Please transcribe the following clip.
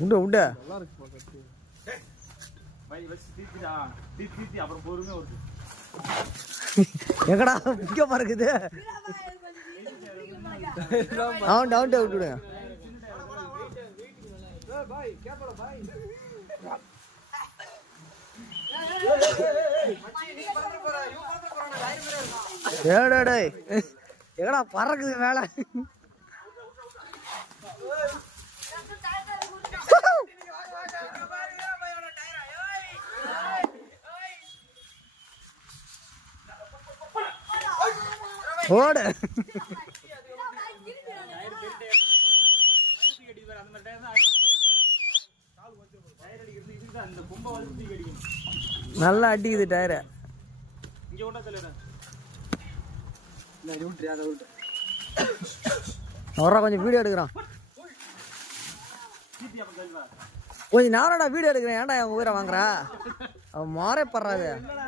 உண்ட உண்ட எங்கடா முக்கியமா இருக்குது அவன் டவுன் விட்டுடுங்க எங்கடா பறக்குது மேல ஓடு நல்லா அடிக்குது டயரை கொஞ்சம் வீடியோ எடுக்கிறான் கொஞ்சம் நேரம்டா வீடியோ எடுக்கிறேன் ஏன்டா என் உயிரை வாங்குறா அவன் மாறே படுறாது